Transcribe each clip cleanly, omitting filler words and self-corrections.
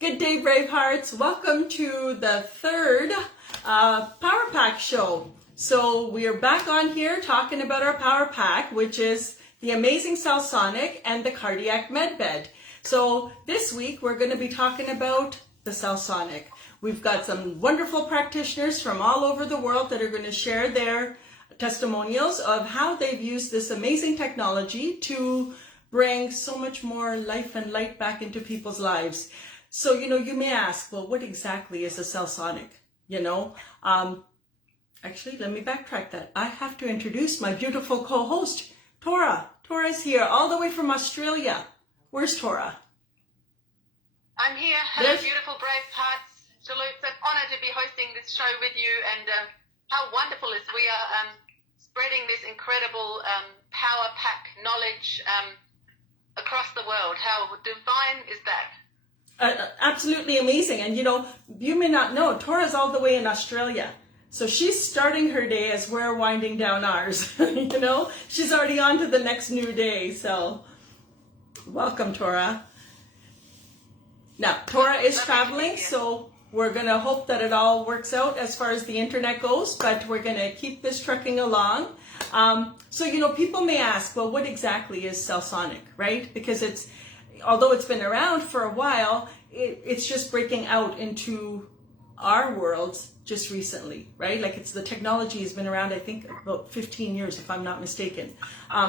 Good day, Bravehearts. Welcome to the third Power Pack show. So we are back on here talking about our Power Pack, which is the Amazing Cellsonic and the Cardiac MedBed. So this week we're going to be talking about the Cellsonic. We've got some wonderful practitioners from all over the world that are going to share their testimonials of how they've used this amazing technology to bring so much more life and light back into people's lives. So, you may ask, well, what exactly is a Cellsonic? Actually, let me backtrack that. I have to introduce my beautiful co-host, Tora. Tora's here all the way from Australia. Where's Tora? I'm here. Hello, beautiful Bravehearts. Salute. It's an honor to be hosting this show with you, and how wonderful is we are spreading this incredible Power Pack knowledge across the world. How divine is that? Absolutely amazing. And you may not know, Tora's all the way in Australia. So she's starting her day as we're winding down ours. She's already on to the next new day. So welcome, Tora. Now, Tora is traveling, so we're going to hope that it all works out as far as the internet goes, but we're going to keep this trucking along. So, people may ask, well, what exactly is Cellsonic, right? Because although it's been around for a while, it's just breaking out into our worlds just recently, right? Like the technology has been around, I think, about 15 years, if I'm not mistaken.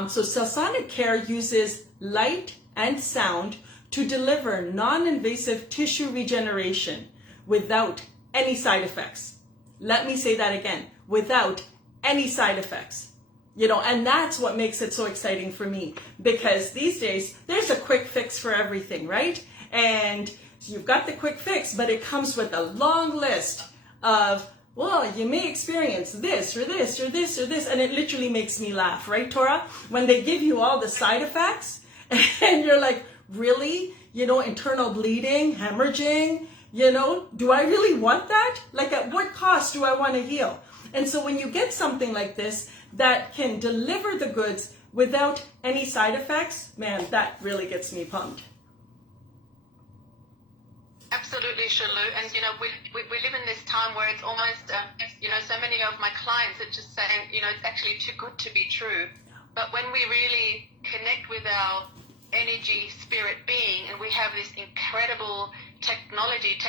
So Cellsonic Care uses light and sound to deliver non-invasive tissue regeneration without any side effects. Let me say that again, without any side effects. And that's what makes it so exciting for me, because these days there's a quick fix for everything, right? And you've got the quick fix, but it comes with a long list of, well, you may experience this or this or this or this, and it literally makes me laugh, right, Tora? When they give you all the side effects and you're like, really? Internal bleeding, hemorrhaging, do I really want that? Like, at what cost do I want to heal? And so when you get something like this that can deliver the goods without any side effects, man, that really gets me pumped. Absolutely, Shalu. And, we live in this time where it's almost, so many of my clients are just saying, it's actually too good to be true. But when we really connect with our energy, spirit being, and we have this incredible technology,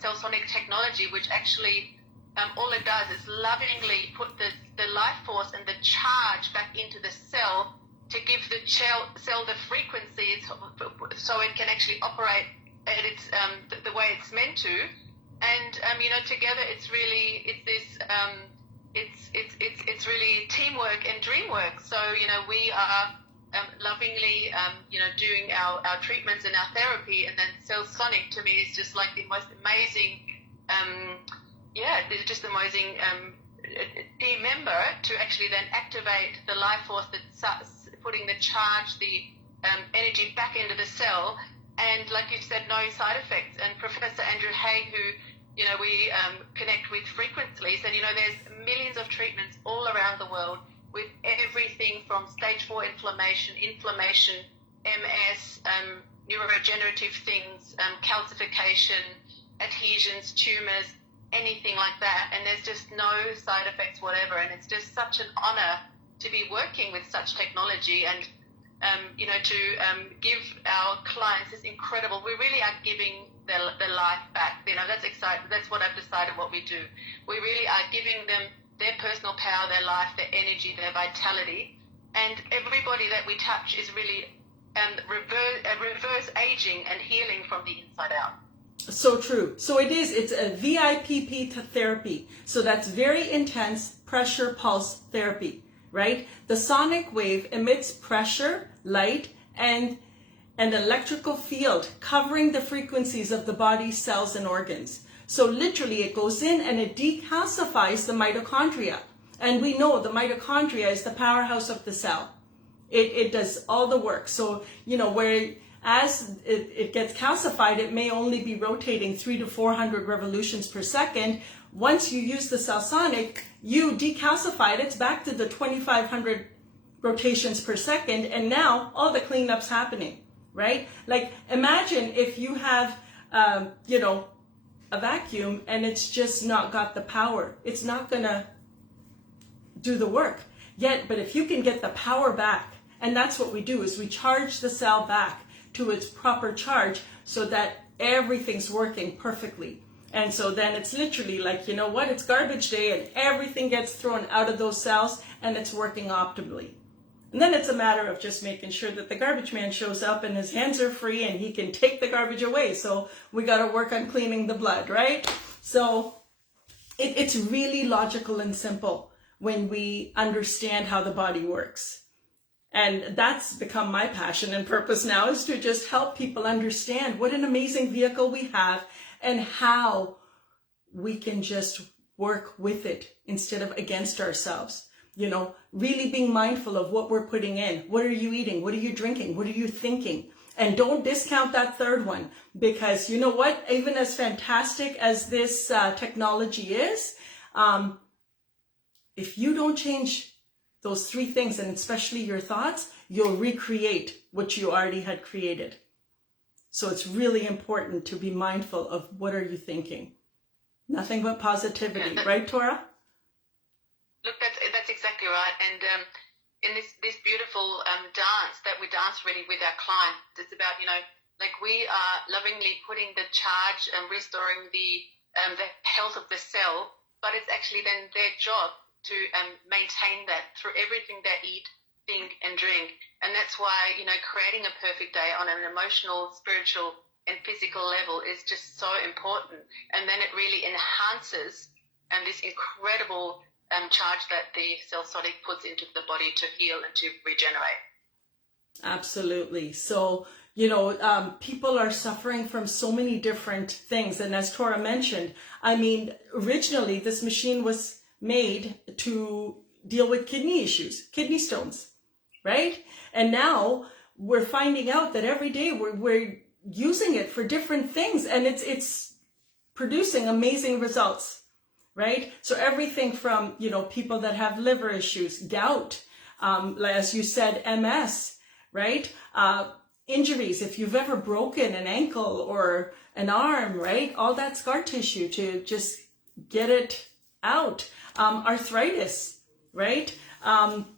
Cellsonic technology, which actually all it does is lovingly put the life force and the charge back into the cell to give the cell the frequency so it can actually operate at its the way it's meant to. And together it's really teamwork and dream work. So we are lovingly doing our treatments and our therapy, and then Cellsonic to me is just like the most amazing just amazing member to actually then activate the life force that starts putting the charge, the energy back into the cell, and like you said, no side effects. And Professor Andrew Hay, who we connect with frequently, said there's millions of treatments all around the world with everything from stage 4 inflammation, MS, neurodegenerative things, calcification, adhesions, tumors, anything like that, and there's just no side effects whatever. And it's just such an honor to be working with such technology, and to give our clients this incredible, we really are giving their life back. That's exciting. That's what I've decided what we do. We really are giving them their personal power, their life, their energy, their vitality, and everybody that we touch is really reverse aging and healing from the inside out. So true. So it's a VIPP therapy. So that's very intense pressure pulse therapy, right? The sonic wave emits pressure, light, and an electrical field covering the frequencies of the body's cells and organs. So literally it goes in and it decalcifies the mitochondria. And we know the mitochondria is the powerhouse of the cell. It does all the work. So, as it gets calcified, it may only be rotating 300 to 400 revolutions per second. Once you use the Cellsonic, you decalcify it, it's back to the 2,500 rotations per second, and now all the cleanup's happening, right? Like, imagine if you have you know, a vacuum and it's just not got the power. It's not gonna do the work. Yet, but if you can get the power back, and that's what we do, is we charge the cell back to its proper charge so that everything's working perfectly. And so then it's literally like, you know what, it's garbage day and everything gets thrown out of those cells and it's working optimally. And then it's a matter of just making sure that the garbage man shows up and his hands are free and he can take the garbage away. So we got to work on cleaning the blood, right? So it's really logical and simple when we understand how the body works. And that's become my passion and purpose now, is to just help people understand what an amazing vehicle we have and how we can just work with it instead of against ourselves. You know, really being mindful of what we're putting in. What are you eating? What are you drinking? What are you thinking? And don't discount that third one, because you know what? Even as fantastic as this technology is, if you don't change those three things, and especially your thoughts, you'll recreate what you already had created. So it's really important to be mindful of what are you thinking. Nothing but positivity, right, Tora? Look, that's exactly right. And in this beautiful dance that we dance really with our clients, it's about, you know, like we are lovingly putting the charge and restoring the health of the cell, but it's actually then their job to maintain that through everything they eat, think, and drink. And that's why, you know, creating a perfect day on an emotional, spiritual, and physical level is just so important. And then it really enhances this incredible charge that the Cellsonic puts into the body to heal and to regenerate. Absolutely. So, you know, people are suffering from so many different things. And as Tora mentioned, I mean, originally this machine was made to deal with kidney issues, kidney stones, right? And now we're finding out that every day we're using it for different things, and it's producing amazing results, right? So everything from, you know, people that have liver issues, gout, as you said, MS, right? Injuries, if you've ever broken an ankle or an arm, right? All that scar tissue to just get it out. Arthritis, right?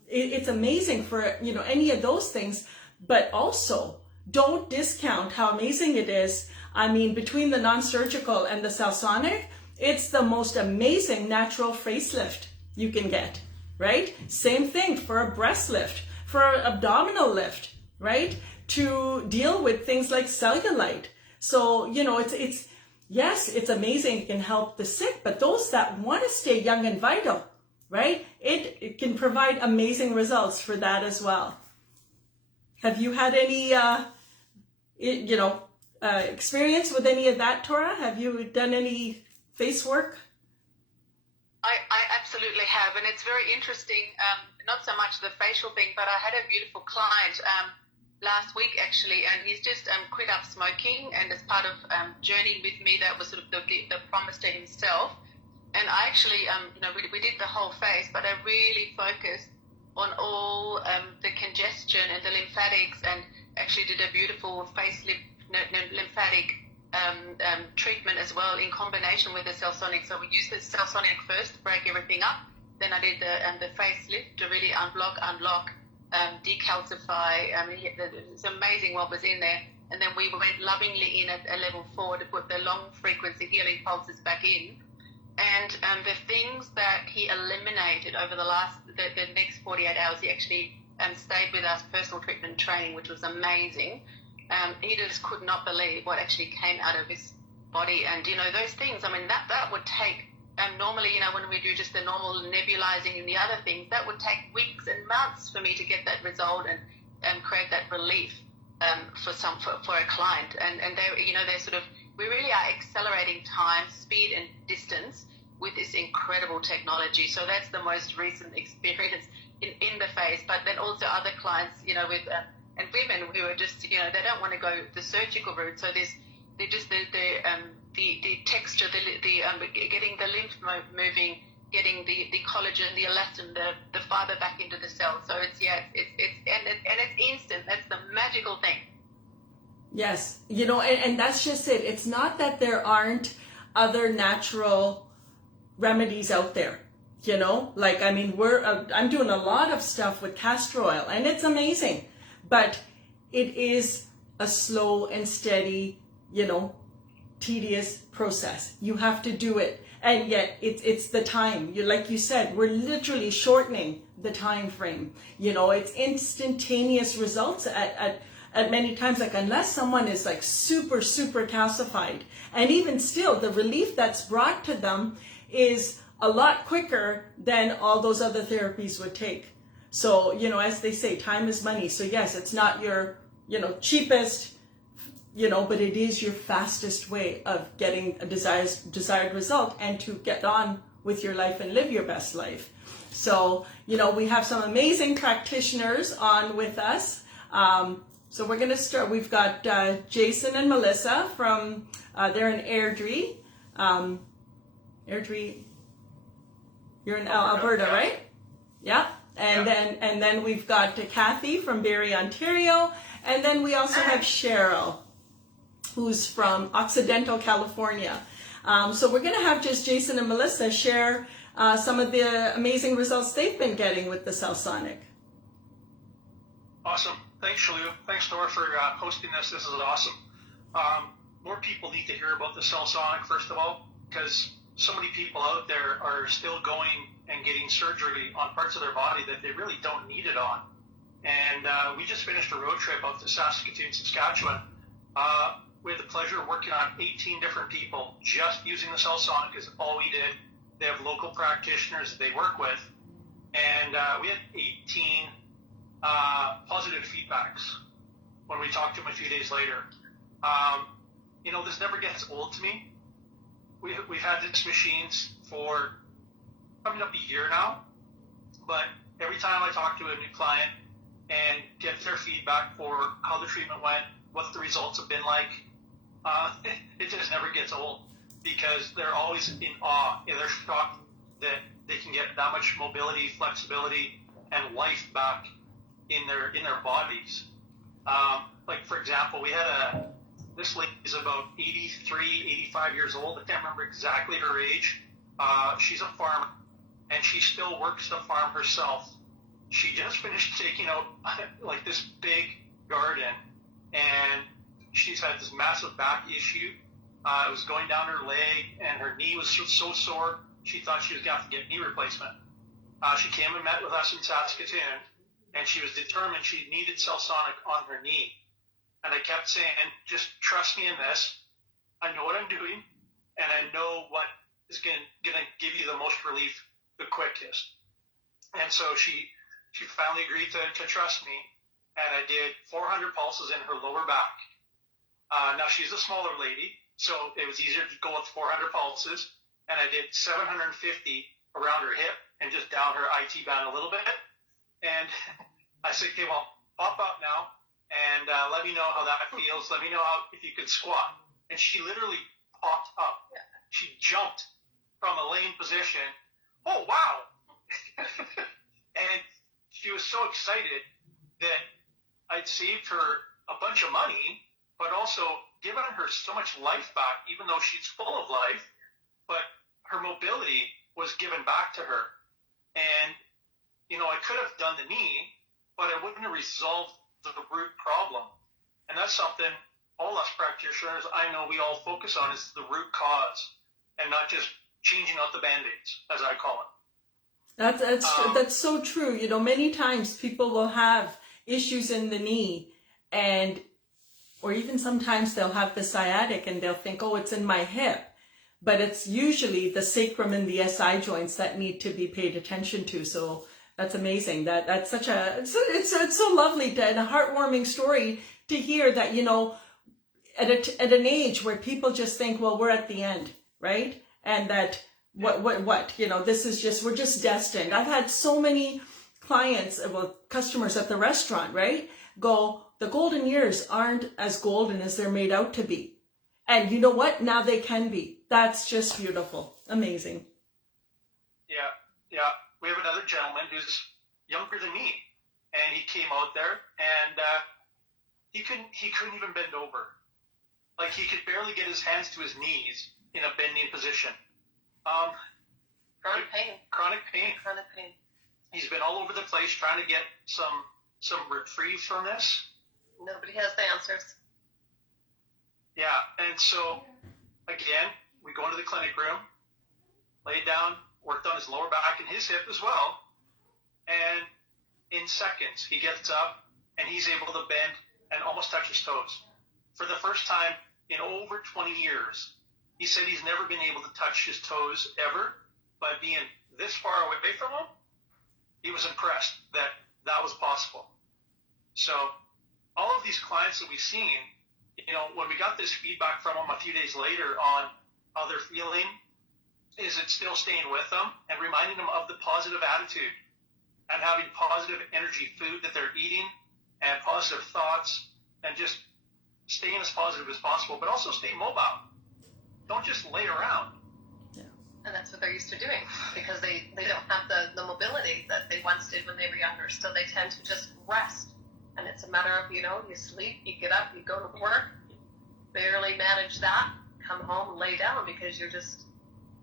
It's amazing for, you know, any of those things, but also don't discount how amazing it is. I mean, between the non-surgical and the Cellsonic, it's the most amazing natural facelift you can get, right? Same thing for a breast lift, for an abdominal lift, right? To deal with things like cellulite. So, you know, it's yes, it's amazing. It can help the sick, but those that want to stay young and vital, right? It can provide amazing results for that as well. Have you had any, experience with any of that, Tora? Have you done any face work? I absolutely have, and it's very interesting. Not so much the facial thing, but I had a beautiful client last week actually, and he's just quit up smoking, and as part of journeying with me, that was sort of the promise to himself. And I actually, we did the whole face, but I really focused on all the congestion and the lymphatics, and actually did a beautiful face lymphatic treatment as well in combination with the Cellsonic. So we used the Cellsonic first to break everything up. Then I did the facelift to really unlock, decalcify. It's amazing what was in there. And then we went lovingly in at a level 4 to put the long frequency healing pulses back in. And the things that he eliminated over the next 48 hours, he actually stayed with us, personal treatment training, which was amazing. He just could not believe what actually came out of his body. And, you know, those things, I mean, that would take, normally, you know, when we do just the normal nebulizing and the other things, that would take weeks and months for me to get that result and create that relief for a client. And they, you know, they're sort of, we really are accelerating time, speed, and distance with this incredible technology. So that's the most recent experience in the face. But then also other clients, you know, with and women who are just, you know, they don't want to go the surgical route. So there's just the texture, getting the lymph moving, getting the collagen, the elastin, the fiber back into the cell. So it's instant. That's the magical thing. Yes, and that's just it. It's not that there aren't other natural remedies out there. Like, I mean, I'm doing a lot of stuff with castor oil, and it's amazing, but it is a slow and steady, tedious process. You have to do it, and yet it's the time. Like you said, we're literally shortening the time frame. It's instantaneous results at many times. Like, unless someone is like super calcified, and even still, the relief that's brought to them is a lot quicker than all those other therapies would take. So, as they say, time is money. So yes, it's not your, cheapest, but it is your fastest way of getting a desired result and to get on with your life and live your best life. So, we have some amazing practitioners on with us. So we're going to start. We've got Jason and Melissa from, they're in Airdrie. Airdrie, you're in Alberta, right? Yeah. And then we've got Kathy from Barrie, Ontario. And then we also have Cheryl, who's from Occidental, California. So we're going to have just Jason and Melissa share some of the amazing results they've been getting with the Cellsonic. Awesome. Thanks, Shalu. Thanks, Nora, for hosting this. This is awesome. More people need to hear about the Cellsonic, first of all, because so many people out there are still going and getting surgery on parts of their body that they really don't need it on. And we just finished a road trip out to Saskatoon, Saskatchewan. We had the pleasure of working on 18 different people. Just using the Cellsonic is all we did. They have local practitioners that they work with. And we had 18 positive feedbacks when we talked to them a few days later. This never gets old to me. We've had these machines for coming up a year now, but every time I talk to a new client and get their feedback for how the treatment went, what the results have been like, it just never gets old, because they're always in awe and they're shocked that they can get that much mobility, flexibility, and life back in their bodies. Like, for example, we had this lady is about 83, 85 years old. I can't remember exactly her age. She's a farmer, and she still works the farm herself. She just finished taking out like this big garden, and she's had this massive back issue. It was going down her leg, and her knee was so sore, she thought she was going to have to get knee replacement. She came and met with us in Saskatoon, and she was determined she needed Cellsonic on her knee. And I kept saying, just trust me in this. I know what I'm doing, and I know what is going to give you the most relief the quickest. And so she finally agreed to trust me, and I did 400 pulses in her lower back. Now, she's a smaller lady, so it was easier to go with 400 pulses, and I did 750 around her hip and just down her IT band a little bit. And I said, okay, well, pop up now and let me know how that feels. Let me know if you can squat. And she literally popped up. She jumped from a laying position. Oh, wow. And she was so excited that I'd saved her a bunch of money, but also given her so much life back, even though she's full of life, but her mobility was given back to her. And, I could have done the knee, but I wouldn't have resolved the root problem. And that's something all us practitioners, I know we all focus on, is the root cause and not just changing out the Band-Aids, as I call it. That's so true. Many times people will have issues in the knee, or even sometimes they'll have the sciatic and they'll think, oh, it's in my hip. But it's usually the sacrum and the SI joints that need to be paid attention to. So that's amazing. That's such it's so lovely and a heartwarming story to hear that, at an age where people just think, well, we're at the end, right? And that this is just, we're just destined. I've had so many clients, customers at the restaurant, right? Go, the golden years aren't as golden as they're made out to be. And you know what? Now they can be. That's just beautiful. Amazing. Yeah. We have another gentleman who's younger than me, and he came out there, and he couldn't even bend over. Like, he could barely get his hands to his knees in a bending position. Chronic pain. Chronic pain. Chronic pain. He's been all over the place trying to get some reprieve from this. Nobody has the answers. Yeah, and so, again, we go into the clinic room, laid down, worked on his lower back and his hip as well, and in seconds, he gets up, and he's able to bend and almost touch his toes. For the first time in over 20 years, he said he's never been able to touch his toes ever, but being this far away from him, he was impressed that that was possible. So all of these clients that we've seen, you know, when we got this feedback from them a few days later on how they're feeling, is it still staying with them and reminding them of the positive attitude and having positive energy food that they're eating and positive thoughts and just staying as positive as possible, but also stay mobile. Don't just lay around. And that's what they're used to doing because they don't have the mobility that they once did when they were younger. So they tend to just rest. And it's a matter of, you know, you sleep, you get up, you go to work, barely manage that, come home, lay down because you're just,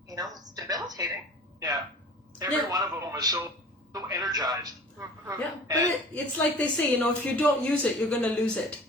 you know, it's debilitating. Yeah. Every one of them was so energized. Mm-hmm. Yeah, but it's like they say, you know, if you don't use it, you're going to lose it.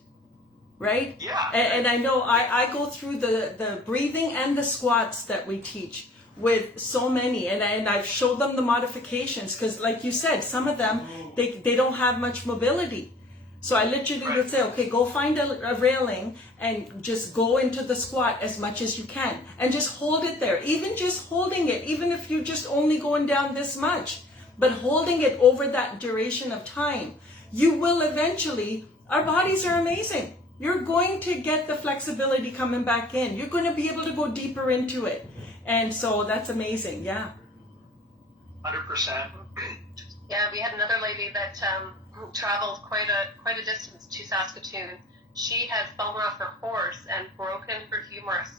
Right? Yeah. And I know I go through the breathing and the squats that we teach with so many, and I've showed them the modifications because, like you said, some of them they don't have much mobility. So I literally would say, okay, go find a railing and just go into the squat as much as you can and just hold it there. Even just holding it, even if you're just only going down this much, but holding it over that duration of time, you will eventually, our bodies are amazing. You're going to get the flexibility coming back in. You're going to be able to go deeper into it. And so that's amazing. Yeah. 100%. Yeah, we had another lady that traveled quite a distance to Saskatoon. She had fallen off her horse and broken her humerus,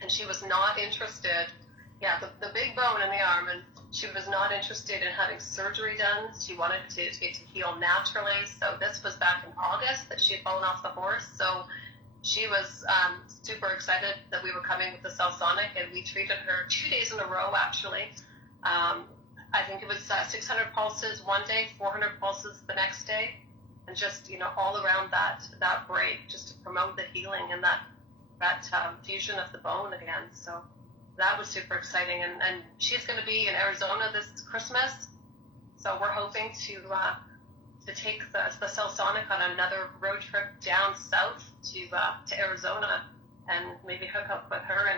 and she was not interested. Yeah, the big bone in the arm, and she was not interested in having surgery done. She wanted to heal naturally. So this was back in August that she had fallen off the horse. So she was super excited that we were coming with the Cellsonic, and we treated her 2 days in a row, actually. I think it was 600 pulses one day, 400 pulses the next day, and just, you know, all around that break, just to promote the healing and that fusion of the bone again. So that was super exciting, and she's going to be in Arizona this Christmas, so we're hoping to take the Cellsonic on another road trip down south to Arizona and maybe hook up with her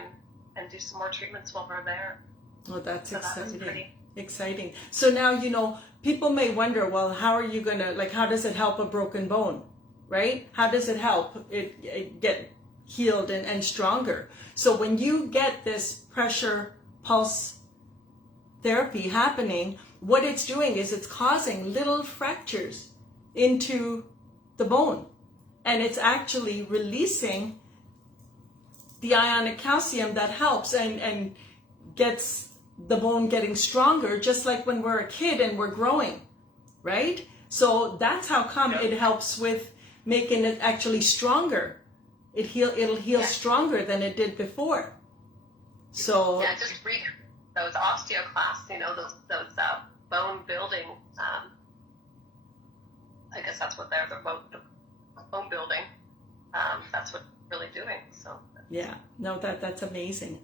and do some more treatments while we're there. Well, that's So exciting. Exciting. So now, you know, people may wonder, well, how are you going to, like, how does it help a broken bone, right? How does it help it get healed and stronger? So when you get this pressure pulse therapy happening, what it's doing is it's causing little fractures into the bone, and it's actually releasing the ionic calcium that helps and gets the bone getting stronger, just like when we're a kid and we're growing, right? So that's how come it helps with making it actually stronger. It'll heal stronger than it did before. So yeah, just those osteoclasts, you know, those bone building. I guess that's what they're the bone building. That's what it's really doing. So yeah, no, that's amazing.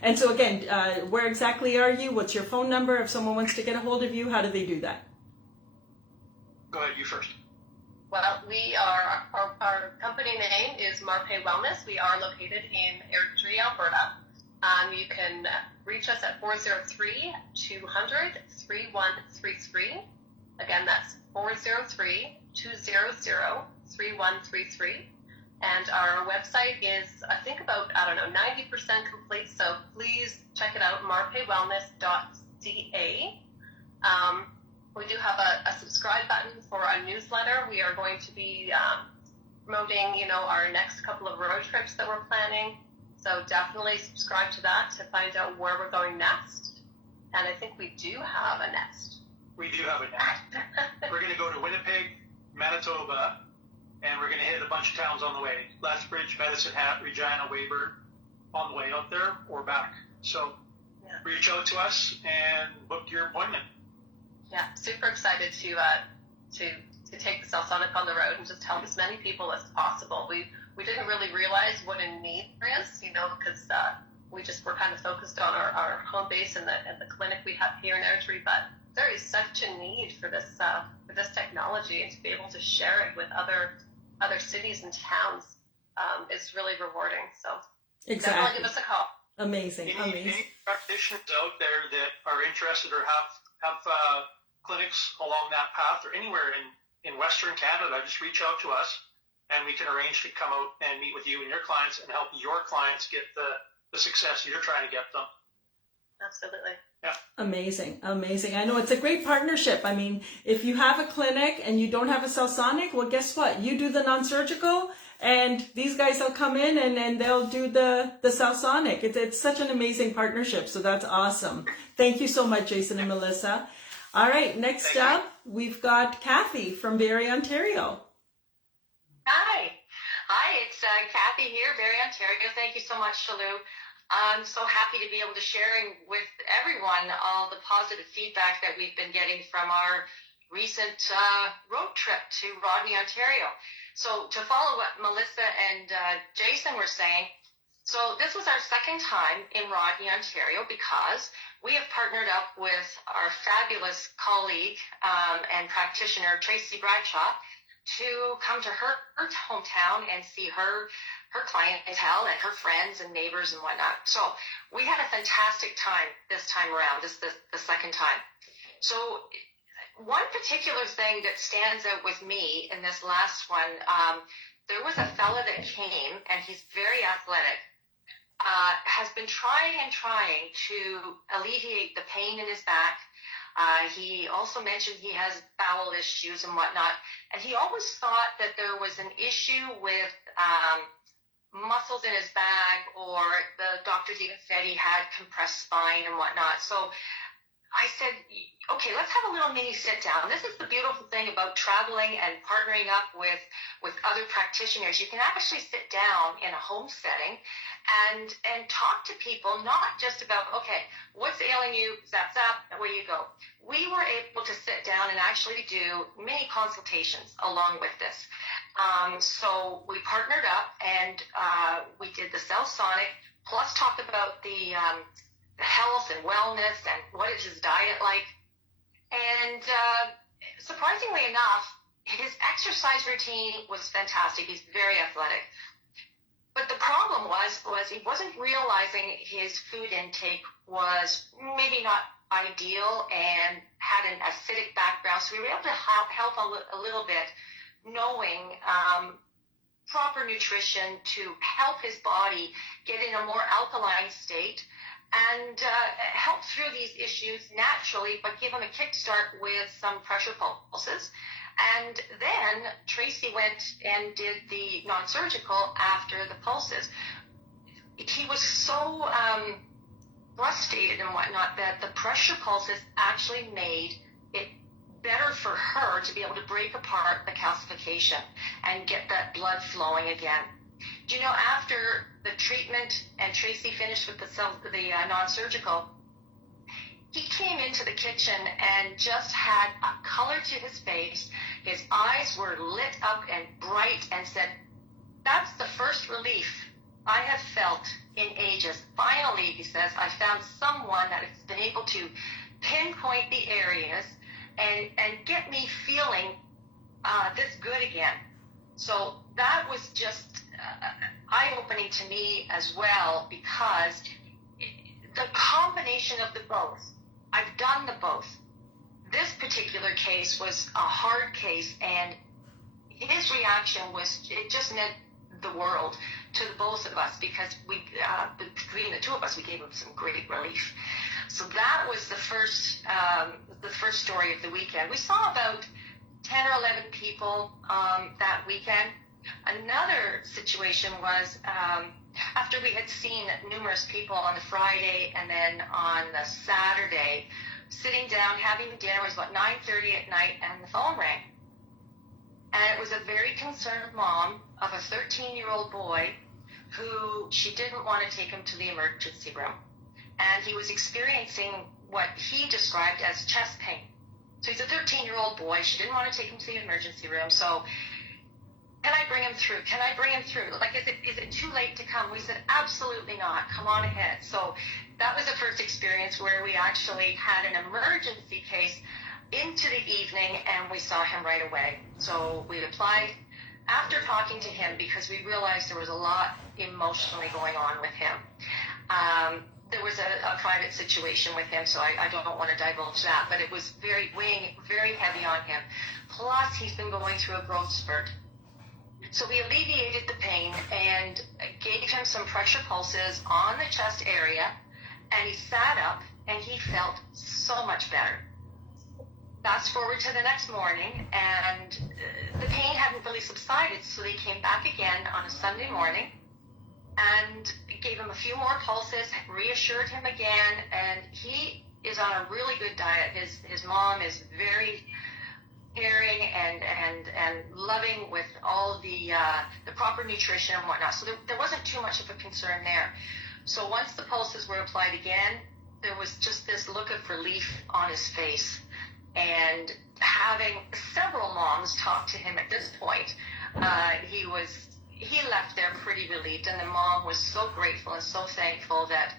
And so again, where exactly are you? What's your phone number? If someone wants to get a hold of you, how do they do that? Go ahead, you first. Well, we are, our company name is Marpe Wellness. We are located in Airdrie, Alberta. You can reach us at 403-200-3133. Again, that's 403-200-3133. And our website is, I think about, 90% complete. So please check it out, marpewellness.ca. We do have a subscribe button for our newsletter. We are going to be promoting, you know, our next couple of road trips that we're planning. So definitely subscribe to that to find out where we're going next. And I think we do have a next. We do have a next. We're going to go to Winnipeg, Manitoba, and we're going to hit a bunch of towns on the way. Lethbridge, Medicine Hat, Regina, Weyburn, on the way out there or back. So reach out to us and book your appointment. Yeah, super excited to take the Cellsonic on the road and just help as many people as possible. We didn't really realize what a need there is, because we're kind of focused on our home base and the clinic we have here in Airdrie, but there is such a need for this technology, and to be able to share it with other cities and towns is really rewarding. So definitely give us a call. Amazing. Any practitioners out there that are interested or have clinics along that path or anywhere in Western Canada, just reach out to us and we can arrange to come out and meet with you and your clients and help your clients get the success you're trying to get them. Absolutely. Yeah. Amazing. I know it's a great partnership. I mean, if you have a clinic and you don't have a Cellsonic, well, guess what? You do the non-surgical and these guys will come in and they'll do the Cellsonic. It's such an amazing partnership. So that's awesome. Thank you so much, Jason and Melissa. All right, next up, we've got Kathy from Barrie, Ontario. Hi, it's Kathy here, Barrie, Ontario. Thank you so much, Shalou. I'm so happy to be able to sharing with everyone all the positive feedback that we've been getting from our recent road trip to Rodney, Ontario. So to follow what Melissa and Jason were saying, so this was our second time in Rodney, Ontario, because we have partnered up with our fabulous colleague and practitioner, Tracy Bradshaw, to come to her hometown and see her clientele and her friends and neighbors and whatnot. So we had a fantastic time this time around, this the second time. So one particular thing that stands out with me in this last one, there was a fella that came, and he's very athletic, has been trying to alleviate the pain in his back. He also mentioned he has bowel issues and whatnot, and he always thought that there was an issue with muscles in his back, or the doctors even said he had compressed spine and whatnot. So I said, okay, let's have a little mini sit down. This is the beautiful thing about traveling and partnering up with other practitioners. You can actually sit down in a home setting and talk to people, not just about, okay, what's ailing you, zap, zap, away you go. We were able to sit down and actually do mini consultations along with this. So we partnered up and we did the Cellsonic, plus talked about the health and wellness and what is his diet like. And surprisingly enough, his exercise routine was fantastic. He's very athletic. But the problem was he wasn't realizing his food intake was maybe not ideal and had an acidic background. So we were able to help a little bit, knowing proper nutrition to help his body get in a more alkaline state and help through these issues naturally, but give him a kickstart with some pressure pulses. And then Tracy went and did the non-surgical after the pulses. He was so frustrated and whatnot that the pressure pulses actually made it better for her to be able to break apart the calcification and get that blood flowing again. Do you know, after the treatment and Tracy finished with the non-surgical, he came into the kitchen and just had a color to his face. His eyes were lit up and bright, and said, "That's the first relief I have felt in ages. Finally," he says, "I found someone that has been able to pinpoint the areas and get me feeling this good again." So that was just eye-opening to me as well, because the combination of the both, I've done the both. This particular case was a hard case, and his reaction was, it just meant the world to the both of us, because we, between the two of us, we gave him some great relief. So that was the first story of the weekend. We saw about 10 or 11 people that weekend. Another situation was after we had seen numerous people on the Friday and then on the Saturday, sitting down having dinner. It was about 9:30 at night, and the phone rang. And it was a very concerned mom of a 13-year-old boy who she didn't want to take him to the emergency room. And he was experiencing what he described as chest pain. So he's a 13-year-old boy. She didn't want to take him to the emergency room. So, can I bring him through? Can I bring him through? Like, is it too late to come? We said, absolutely not. Come on ahead. So that was the first experience where we actually had an emergency case into the evening, and we saw him right away. So we applied after talking to him because we realized there was a lot emotionally going on with him. There was a private situation with him, so I don't want to divulge that, but it was weighing very heavy on him. Plus, he's been going through a growth spurt. So we alleviated the pain and gave him some pressure pulses on the chest area, and he sat up and he felt so much better. Fast forward to the next morning, and the pain hadn't really subsided, so they came back again on a Sunday morning and gave him a few more pulses, reassured him again, and he is on a really good diet. His mom is very caring and loving with all the proper nutrition and whatnot. So there wasn't too much of a concern there. So once the pulses were applied again, there was just this look of relief on his face. And having several moms talk to him at this point, he left there pretty relieved, and the mom was so grateful and so thankful that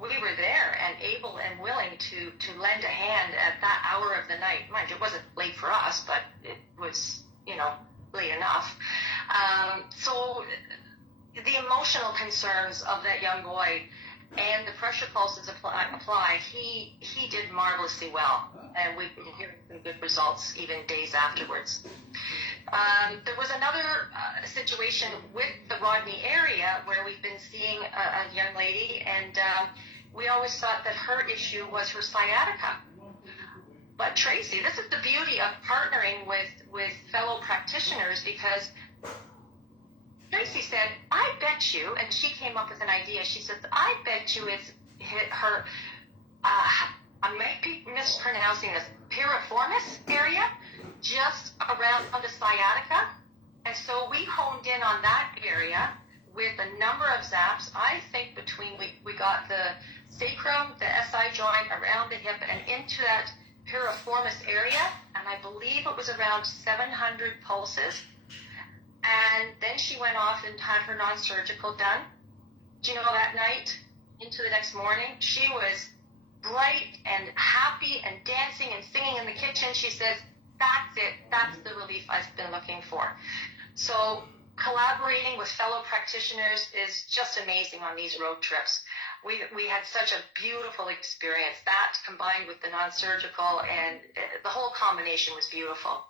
we were there and able and willing to lend a hand at that hour of the night. Mind you, it wasn't late for us, but it was, late enough. So the emotional concerns of that young boy and the pressure pulses applied, he did marvelously well, and we've been hearing some good results even days afterwards. There was another situation with the Rodney area where we've been seeing a young lady, and we always thought that her issue was her sciatica. But Tracy, this is the beauty of partnering with fellow practitioners, because Tracy said, I bet you, and she came up with an idea. She says, I bet you it's her, I might be mispronouncing this, piriformis area, just around the sciatica. And so we honed in on that area with a number of zaps. I think we got the sacrum, the SI joint, around the hip, and into that piriformis area, and I believe it was around 700 pulses. And then she went off and had her non-surgical done. Do you know, that night into the next morning, she was bright and happy and dancing and singing in the kitchen. She says, that's it. That's the relief I've been looking for. So collaborating with fellow practitioners is just amazing on these road trips. We had such a beautiful experience. That combined with the non-surgical, and the whole combination was beautiful.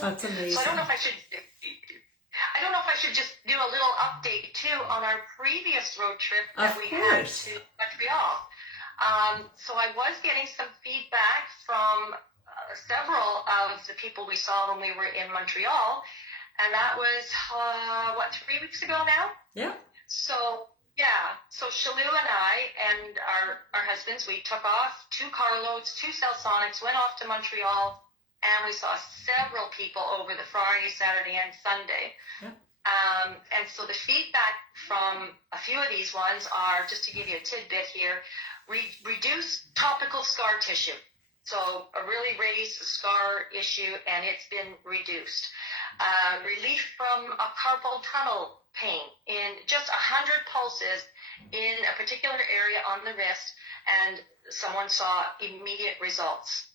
That's amazing. So I don't know if I should just do a little update too on our previous road trip that we had to Montreal. So I was getting some feedback from several of the people we saw when we were in Montreal, and that was 3 weeks ago now? Yeah. So Shalou and I and our husbands, we took off 2 carloads, 2 Cellsonics, went off to Montreal, and we saw several people over the Friday, Saturday, and Sunday. Yeah. And so the feedback from a few of these ones are, just to give you a tidbit here, reduce topical scar tissue. So a really raised scar issue, and it's been reduced. Relief from a carpal tunnel pain in just 100 pulses in a particular area on the wrist, and someone saw immediate results.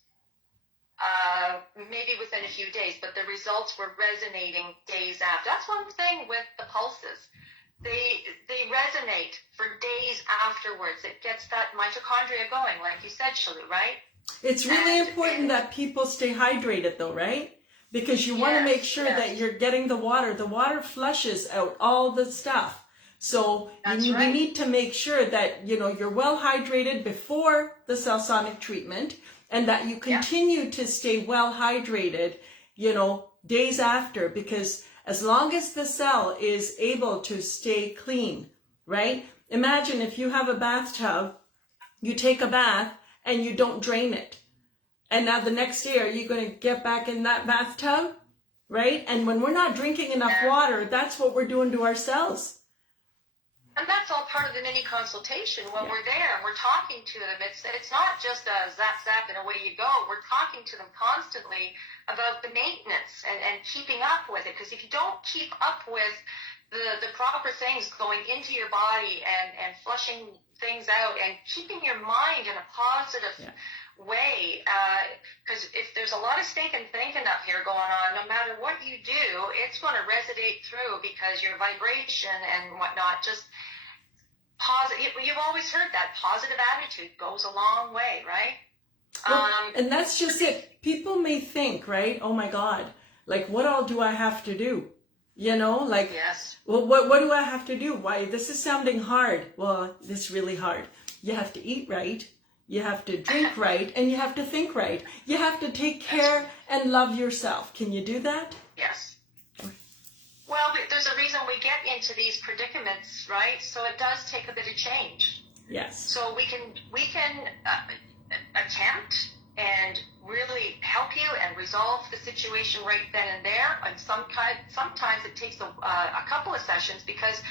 Maybe within a few days, but the results were resonating days after. That's one thing with the pulses. They resonate for days afterwards. It gets that mitochondria going, like you said, Shalou, right? It's really important that people stay hydrated though, right? Because you want to make sure that you're getting the water. The water flushes out all the stuff. So we need to make sure that, you're well hydrated before the Cellsonic treatment, and that you continue to stay well hydrated, days after, because as long as the cell is able to stay clean, right? Imagine if you have a bathtub, you take a bath and you don't drain it. And now the next day, are you going to get back in that bathtub? right? And when we're not drinking enough water, that's what we're doing to ourselves. And that's all part of the mini consultation. When we're there, we're talking to them. It's not just a zap zap and away you go. We're talking to them constantly about the maintenance and keeping up with it. Because if you don't keep up with the proper things going into your body and flushing things out and keeping your mind in a positive way, because if there's a lot of stinking thinking up here going on, no matter what you do, it's going to resonate through because your vibration and whatnot just positive. You've always heard that positive attitude goes a long way, right? Well, and that's just it. People may think, right? Oh my God, like what all do I have to do? You know, like, yes. Well, what do I have to do? Why, this is sounding hard. Well, this is really hard. You have to eat right. You have to drink right, and you have to think right. You have to take care and love yourself. Can you do that? Yes. Well, there's a reason we get into these predicaments, right? So it does take a bit of change. Yes. So we can attempt and really help you and resolve the situation right then and there. And sometimes it takes a couple of sessions because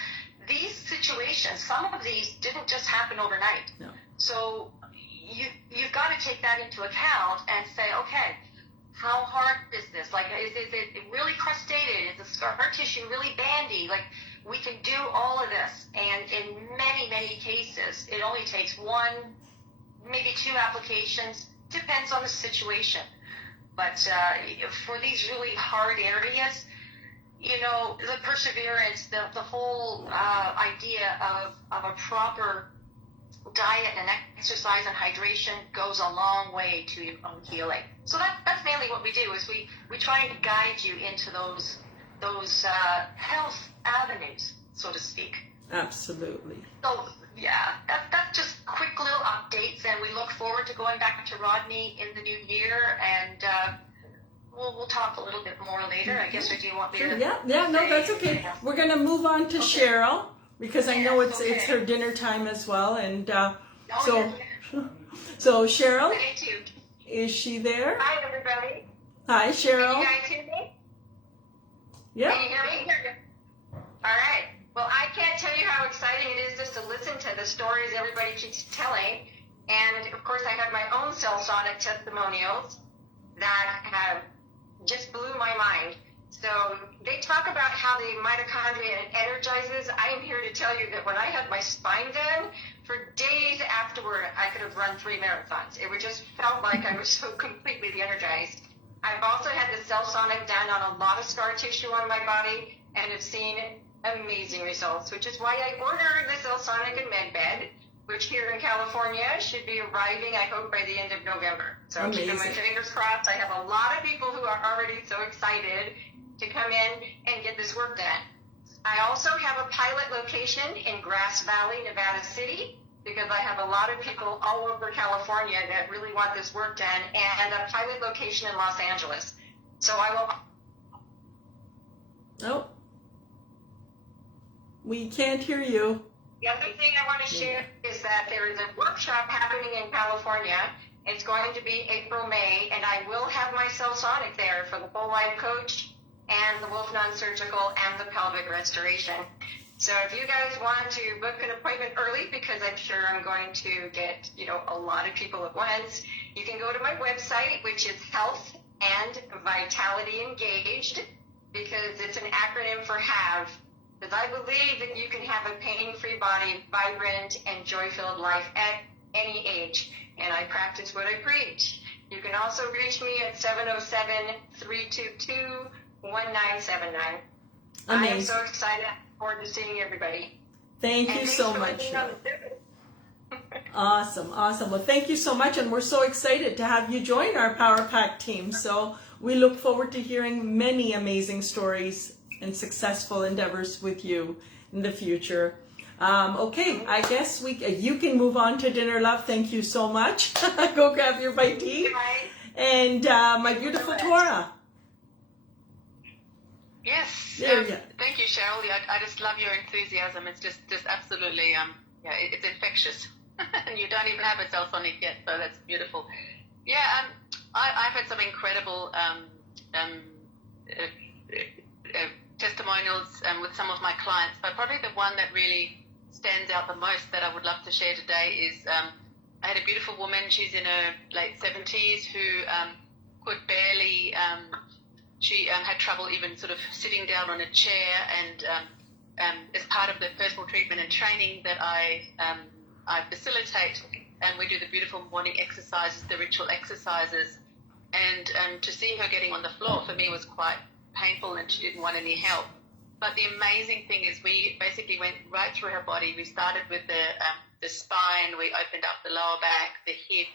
these situations, some of these didn't just happen overnight. No. So you've got to take that into account and say, okay, how hard is this? Like, is it really crustated? Is the scar tissue really bandy? Like, we can do all of this. And in many, many cases, it only takes one, maybe two applications. Depends on the situation. But for these really hard areas, you know, the perseverance, the whole idea of a proper diet and exercise and hydration goes a long way to your own healing. So that's mainly what we do is we try and guide you into those health avenues, so to speak. Absolutely. So yeah, that's just quick little updates, and we look forward to going back to Rodney in the new year, and we'll talk a little bit more later. I guess, or do you want me to? Yeah, no, that's okay. We're gonna move on to Cheryl because I know it's her dinner time as well, and so Cheryl, is she there? Hi, everybody. Hi, Cheryl. Can you guys hear me? Yeah. Can you hear me? All right. Well, I can't tell you how exciting it is just to listen to the stories everybody keeps telling. And, of course, I have my own Cellsonic testimonials that have just blew my mind. So they talk about how the mitochondria energizes. I am here to tell you that when I had my spine done, for days afterward, I could have run 3 marathons. It would just felt like I was so completely energized. I've also had the Cellsonic done on a lot of scar tissue on my body and have seen amazing results, which is why I ordered the Cellsonic and MedBed, which here in California should be arriving, I hope, by the end of November. So I'm keeping my fingers crossed. I have a lot of people who are already so excited to come in and get this work done. I also have a pilot location in Grass Valley, Nevada City, because I have a lot of people all over California that really want this work done, and a pilot location in Los Angeles. So I will... Oh. We can't hear you. The other thing I want to share is that there is a workshop happening in California. It's going to be April, May, and I will have my Cellsonic there for the full life coach and the Wolf Non-Surgical and the pelvic restoration. So if you guys want to book an appointment early, because I'm sure I'm going to get, a lot of people at once, you can go to my website, which is Health and Vitality Engaged, because it's an acronym for HAVE. Because I believe that you can have a pain-free body, vibrant, and joy-filled life at any age. And I practice what I preach. You can also reach me at 707-322-1979. I am so excited. I look forward to seeing everybody. Thank you so much. Awesome. Well, thank you so much. And we're so excited to have you join our Power Pack team. So we look forward to hearing many amazing stories and successful endeavors with you in the future. Okay, I guess you can move on to dinner, love. Thank you so much. Go grab your bite to eat. And my beautiful Tora. Yes. There you go. Thank you, Cheryl. I just love your enthusiasm. It's just absolutely, it's infectious. And you don't even have a Cellsonic yet, so that's beautiful. Yeah, I've had some incredible testimonials with some of my clients, but probably the one that really stands out the most that I would love to share today is I had a beautiful woman. She's in her late 70s who could barely. She had trouble even sort of sitting down on a chair, and as part of the personal treatment and training that I facilitate, and we do the beautiful morning exercises, the ritual exercises, and to see her getting on the floor for me was quite painful, and she didn't want any help. But the amazing thing is we basically went right through her body. We started with the spine, we opened up the lower back, the hip,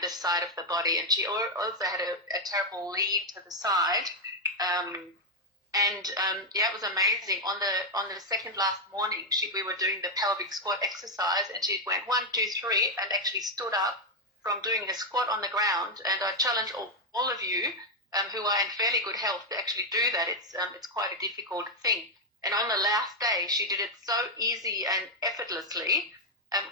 the side of the body, and she also had a terrible lead to the side. Yeah, it was amazing. On the second last morning, we were doing the pelvic squat exercise, and she went 1, 2, 3, and actually stood up from doing the squat on the ground. And I challenge all of you who are in fairly good health to actually do that. It's quite a difficult thing. And on the last day, she did it so easy and effortlessly,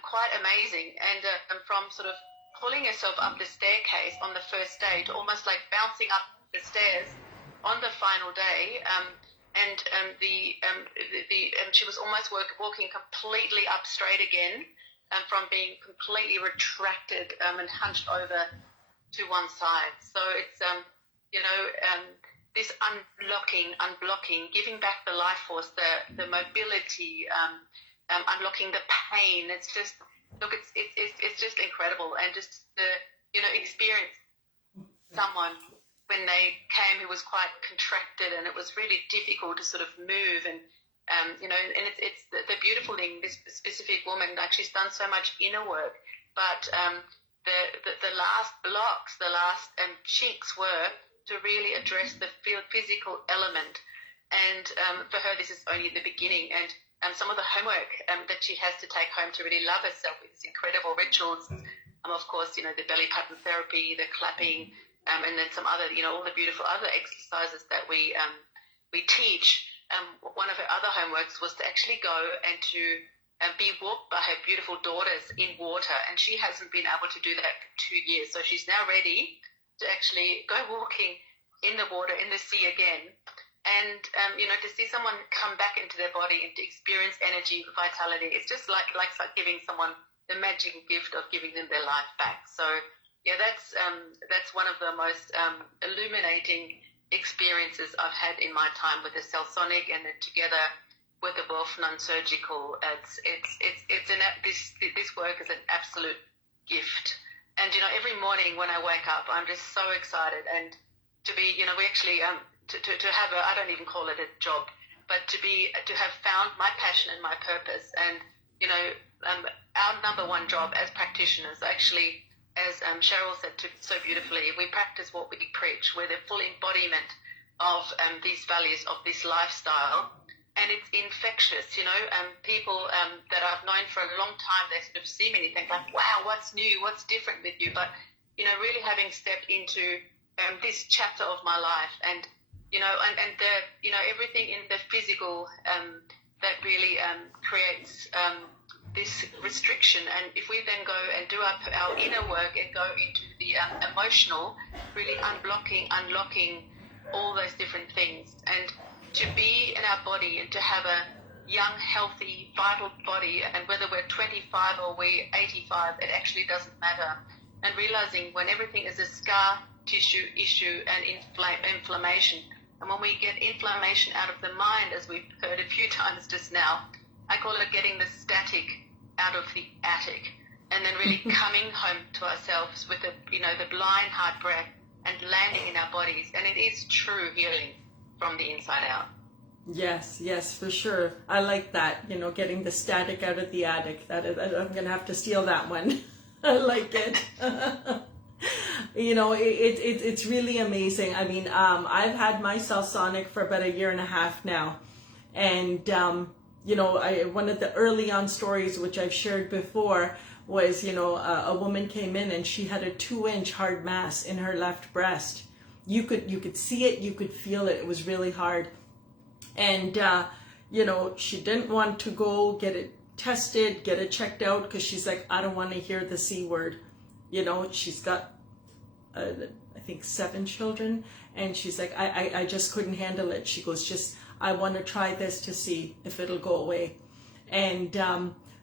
quite amazing. And from sort of pulling herself up the staircase on the first day to almost like bouncing up the stairs on the final day, she was almost walking completely up straight again, from being completely retracted and hunched over to one side. So it's this unblocking, giving back the life force, the mobility, unlocking the pain. It's just, look, it's just incredible. And just experience someone when they came who was quite contracted, and it was really difficult to sort of move, and and it's the beautiful thing. This specific woman, like, she's done so much inner work, but the last blocks, the last chinks were to really address the physical element. And for her, this is only the beginning. And some of the homework that she has to take home to really love herself with these incredible rituals. Of course, the belly button therapy, the clapping, and then some other, all the beautiful other exercises that we teach. One of her other homeworks was to actually go and to be walked by her beautiful daughters in water, and she hasn't been able to do that for 2 years. So she's now ready to actually go walking in the water, in the sea again. And, to see someone come back into their body and to experience energy, vitality, it's just like giving someone the magic gift of giving them their life back. So, yeah, that's one of the most illuminating experiences I've had in my time with the Cellsonic, and then together with the Wealth Non-Surgical. This work is an absolute gift. And, every morning when I wake up, I'm just so excited. And to be, we actually, to have I don't even call it a job, but to have found my passion and my purpose. And, our number one job as practitioners, actually, as Cheryl said so beautifully, we practice what we preach. We're the full embodiment of these values, of this lifestyle. And it's infectious, people that I've known for a long time, they sort of see me and think like, wow, what's new, what's different with you? But, really having stepped into this chapter of my life, and, and the, everything in the physical that really creates this restriction. And if we then go and do our inner work and go into the emotional, really unlocking all those different things, and to be in our body and to have a young, healthy, vital body, and whether we're 25 or we're 85, it actually doesn't matter. And realizing when everything is a scar tissue issue and inflammation, and when we get inflammation out of the mind, as we've heard a few times just now, I call it getting the static out of the attic, and then really coming home to ourselves with the blind heart breath and landing in our bodies. And it is true healing from the inside out. Yes, for sure. I like that, getting the static out of the attic. I'm going to have to steal that one. I like it. It's really amazing. I mean, I've had my Cellsonic for about 1.5 years now. And, one of the early on stories, which I've shared before, was, a woman came in and she had a 2-inch hard mass in her left breast. You could see it, you could feel it. It was really hard. And, she didn't want to go get it tested, get it checked out, because she's like, I don't want to hear the C word. She's got I think 7 children, and she's like, I just couldn't handle it. She goes, I want to try this to see if it'll go away. And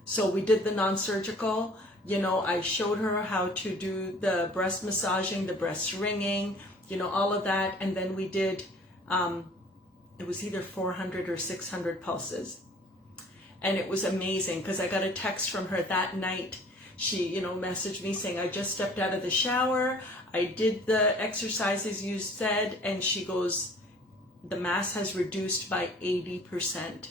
so we did the non-surgical. You know, I showed her how to do the breast massaging, the breast ringing, you know, all of that. And then we did, it was either 400 or 600 pulses. And it was amazing because I got a text from her that night. She, you know, messaged me saying, I just stepped out of the shower. I did the exercises you said. And she goes, the mass has reduced by 80%.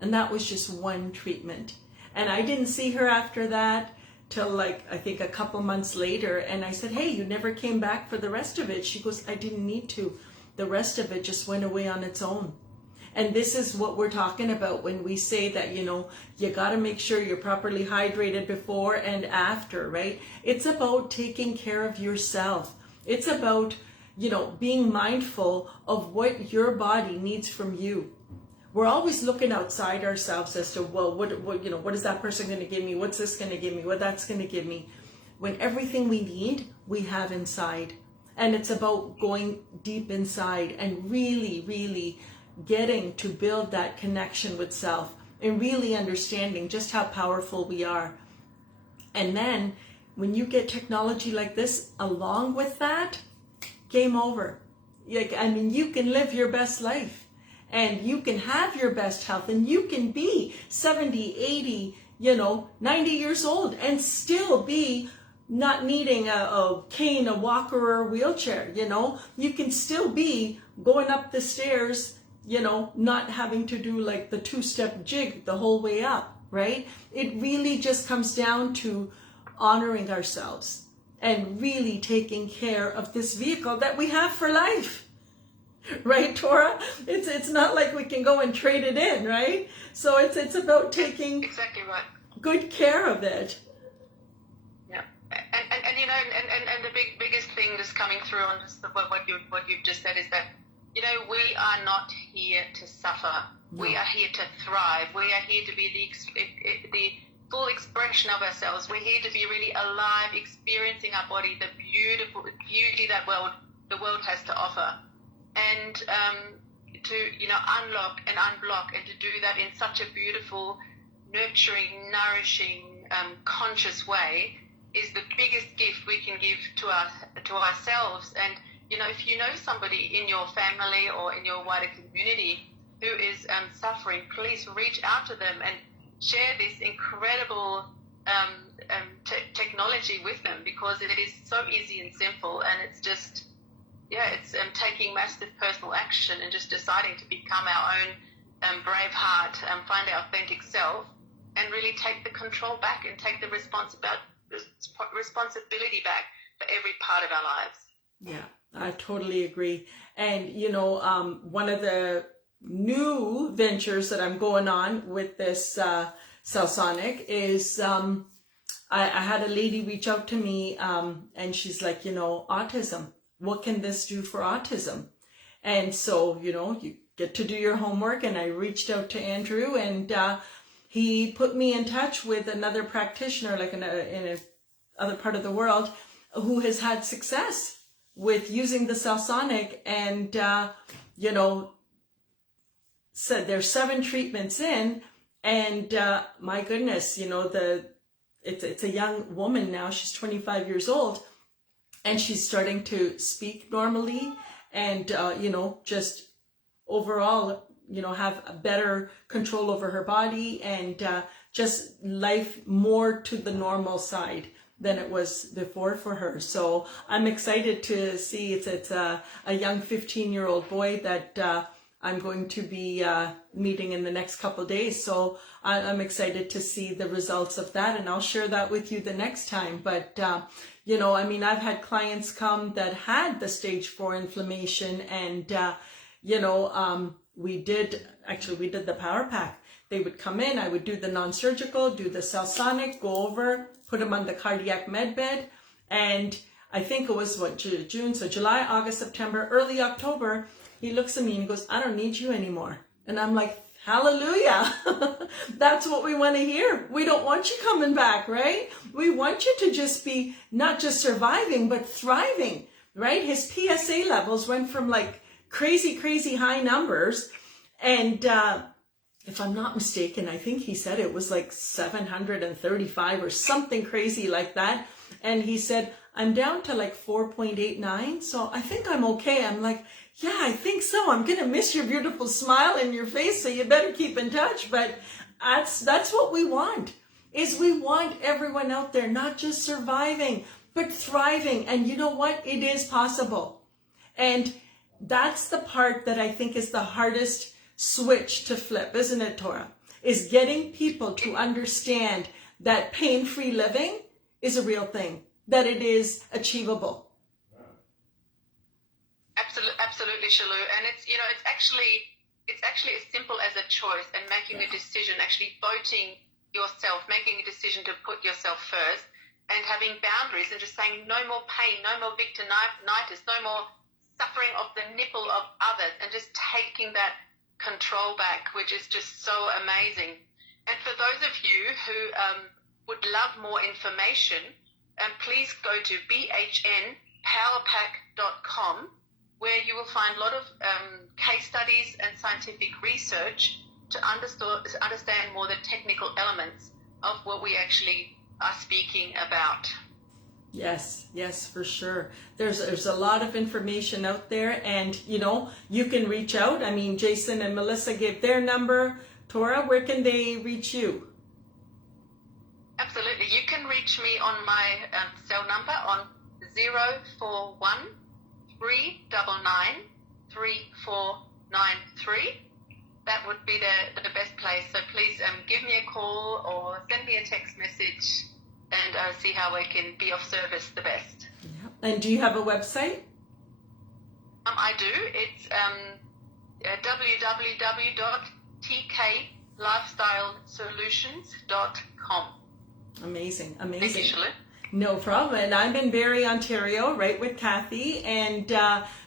And that was just one treatment. And I didn't see her after that till like, I think a couple months later. And I said, hey, you never came back for the rest of it. She goes, I didn't need to. The rest of it just went away on its own. And this is what we're talking about when we say that, you know, you got to make sure you're properly hydrated before and after, right? It's about taking care of yourself. It's about, you know, being mindful of what your body needs from you. We're always looking outside ourselves as to, well, what you know, what is that person going to give me? What's this going to give me? What that's going to give me? When everything we need, we have inside. And it's about going deep inside and really, really getting to build that connection with self and really understanding just how powerful we are. And then when you get technology like this along with that, game over. I mean, you can live your best life. And you can have your best health, and you can be 70, 80, 90 years old and still be not needing a cane, a walker, or a wheelchair. You can still be going up the stairs, not having to do like the 2-step jig the whole way up, right? It really just comes down to honoring ourselves and really taking care of this vehicle that we have for life. Right, Tora? It's not like we can go and trade it in, right? So it's about taking exactly right. Good care of it. Yeah, and the biggest thing that's coming through on just what you've just said is that we are not here to suffer. No. We are here to thrive. We are here to be the full expression of ourselves. We're here to be really alive, experiencing our body, the beautiful beauty that the world has to offer. And to unlock and unblock, and to do that in such a beautiful, nurturing, nourishing, conscious way is the biggest gift we can give to ourselves. And if you know somebody in your family or in your wider community who is suffering, please reach out to them and share this incredible technology with them, because it is so easy and simple, and it's just. Yeah, it's taking massive personal action and just deciding to become our own brave heart, find our authentic self, and really take the control back and take the responsibility back for every part of our lives. Yeah, I totally agree. And, one of the new ventures that I'm going on with this Cellsonic is I had a lady reach out to me and she's like, autism. What can this do for autism? And so, you get to do your homework, and I reached out to Andrew, and he put me in touch with another practitioner, like in a other part of the world, who has had success with using the Cellsonic, and, said there's 7 treatments in, and my goodness, it's a young woman now, she's 25 years old, and she's starting to speak normally and, just overall, have a better control over her body and just life more to the normal side than it was before for her. So I'm excited to see it's a young 15-year-old boy that I'm going to be meeting in the next couple of days. So I'm excited to see the results of that, and I'll share that with you the next time. But, I've had clients come that had the stage 4 inflammation, and, we did the Power Pack. They would come in, I would do the non-surgical, do the Cellsonic, go over, put them on the cardiac med bed, and I think it was June, so July, August, September, early October, he looks at me and he goes, I don't need you anymore. And I'm like, Hallelujah. That's what we want to hear. We don't want you coming back, right? We want you to just be not just surviving, but thriving, right? His PSA levels went from like crazy high numbers. And if I'm not mistaken, I think he said it was like 735 or something crazy like that. And he said, I'm down to like 4.89. So I think I'm okay. I'm like, yeah, I think so. I'm going to miss your beautiful smile in your face. So you better keep in touch. But that's what we want, is we want everyone out there, not just surviving, but thriving. And you know what? It is possible. And that's the part that I think is the hardest switch to flip, isn't it, Tora? Is getting people to understand that pain-free living is a real thing, that it is achievable. Absolutely, Shalou. And it's, you know, it's actually as simple as a choice and making a decision, actually voting yourself, making a decision to put yourself first and having boundaries and just saying no more pain, no more victimitis, no more suffering of the nipple of others, and just taking that control back, which is just so amazing. And for those of you who would love more information, please go to bhnpowerpack.com, where you will find a lot of case studies and scientific research to understand more the technical elements of what we actually are speaking about. Yes, for sure. There's a lot of information out there, and you know, you can reach out. I mean, Jason and Melissa gave their number. Tora, where can they reach you? Absolutely. You can reach me on my cell number on 041 399 3493. That would be the best place. So please give me a call or send me a text message and see how I can be of service the best. Yeah. And do you have a website? I do. It's www.tklifestylesolutions.com. Amazing. Thank you, Shalou. No problem. And I'm in Barrie, Ontario, right with Kathy. And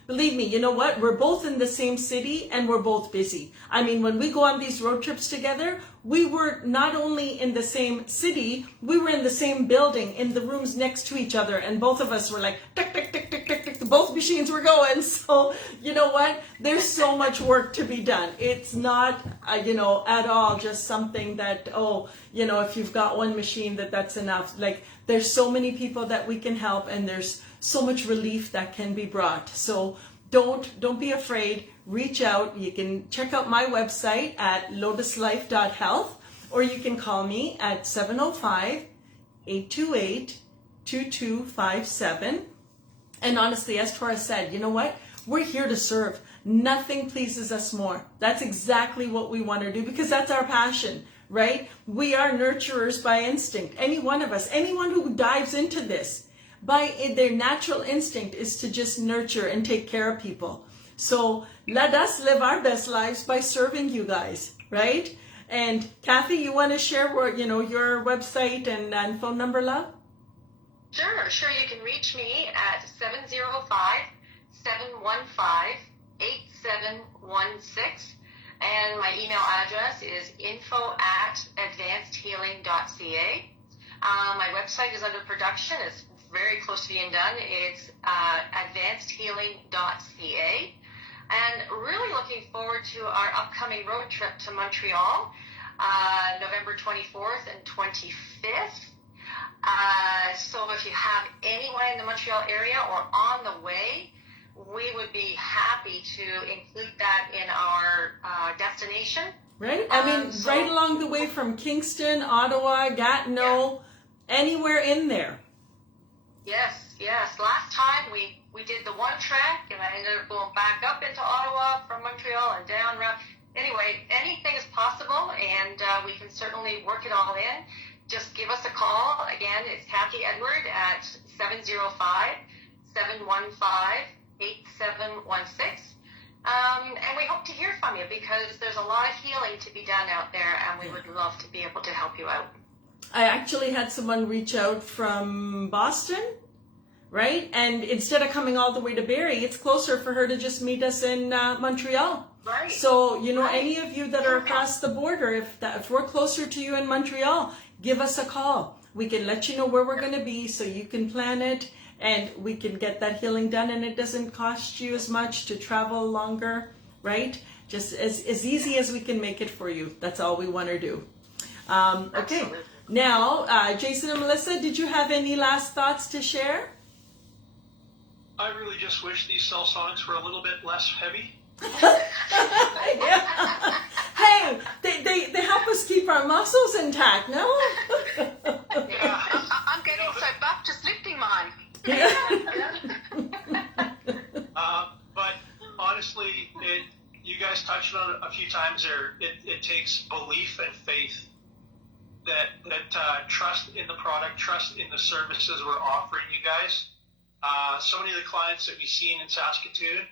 believe me, you know what? We're both in the same city and we're both busy. I mean, when we go on these road trips together, we were not only in the same city, we were in the same building, in the rooms next to each other. And both of us were like, tick, tick, tick, tick, tick, tick. Both machines were going. So, you know what? There's so much work to be done. It's not, you know, at all just something that, oh, you know, if you've got one machine, that's enough. Like, there's so many people that we can help, and there's so much relief that can be brought. So don't be afraid. Reach out. You can check out my website at lotuslife.health, or you can call me at 705-828-2257. And honestly, as Tora said, you know what? We're here to serve. Nothing pleases us more. That's exactly what we want to do, because that's our passion. Right? We are nurturers by instinct. Any one of us, anyone who dives into this, by their natural instinct is to just nurture and take care of people. So let us live our best lives by serving you guys, right? And Kathy, you want to share your website and phone number, love? Sure. You can reach me at 705-715-8716. And my email address is info@advancedhealing.ca. My website is under production. It's very close to being done. It's advancedhealing.ca. And really looking forward to our upcoming road trip to Montreal, November 24th and 25th. So if you have anyone in the Montreal area or on the way, we would be happy to include that in our destination. Right? I mean, right along the way from Kingston, Ottawa, Gatineau, anywhere in there. Yes. Last time we did the one track, and I ended up going back up into Ottawa from Montreal and down around. Anyway, anything is possible, and we can certainly work it all in. Just give us a call. Again, it's Kathy Edward at 705-715-8716. And we hope to hear from you, because there's a lot of healing to be done out there, and we would love to be able to help you out. I actually had someone reach out from Boston, right? And instead of coming all the way to Barrie, it's closer for her to just meet us in Montreal. Right. So, you know, Right. any of you that are across the border, if we're closer to you in Montreal, give us a call. We can let you know where we're going to be so you can plan it and we can get that healing done, and it doesn't cost you as much to travel longer, right? Just as easy as we can make it for you. That's all we want to do. Okay. Absolutely. Now, Jason and Melissa, did you have any last thoughts to share? I really just wish these cell sonics were a little bit less heavy. Yeah. Hey, they help us keep our muscles intact, no? Yeah. I'm getting so buff just lifting mine. But honestly, you guys touched on it a few times there. It takes belief and faith that trust in the product, trust in the services we're offering you guys. So many of the clients that we've seen in Saskatoon,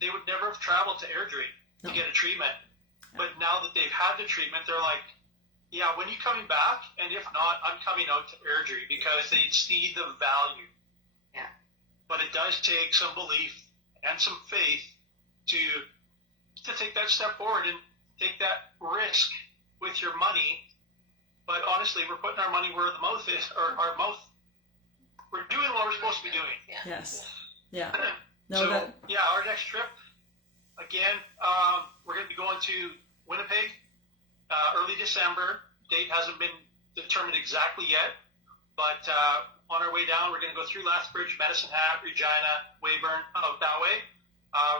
they would never have traveled to Airdrie to get a treatment. But now that they've had the treatment, they're like, yeah, when are you coming back? And if not, I'm coming out to Airdrie, because they see the value. Yeah. But it does take some belief and some faith to take that step forward and take that risk with your money. But honestly, we're putting our money where the mouth is, or our mouth. We're doing what we're supposed to be doing. Yes. Yeah. No, So, that, yeah, our next trip, again, we're going to be going to Winnipeg early December. Date hasn't been determined exactly yet, but on our way down, we're going to go through Lethbridge, Medicine Hat, Regina, Weyburn, out that way.